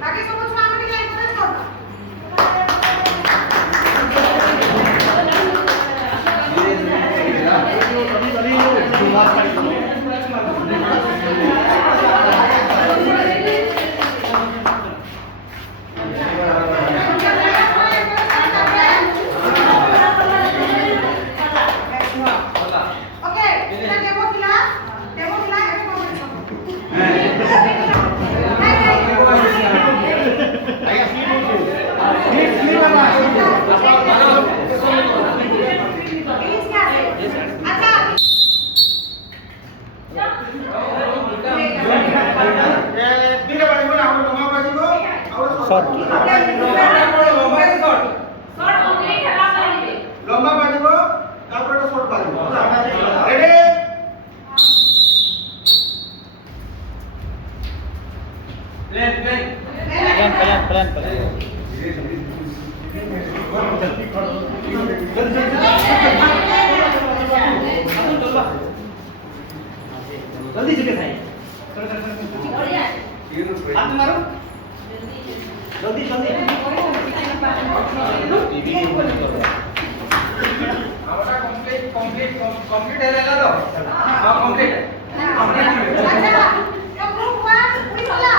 बाकी सब कुछ काम नहीं है तो छोड़ लंबा बाजिबो तारपरे शॉर्ट बाजिबो रेडी प्लान जल्दी जल्दी खाइए हाथ मारो जल्दी जल्दी कंप्लीट है ले लो हां कंप्लीट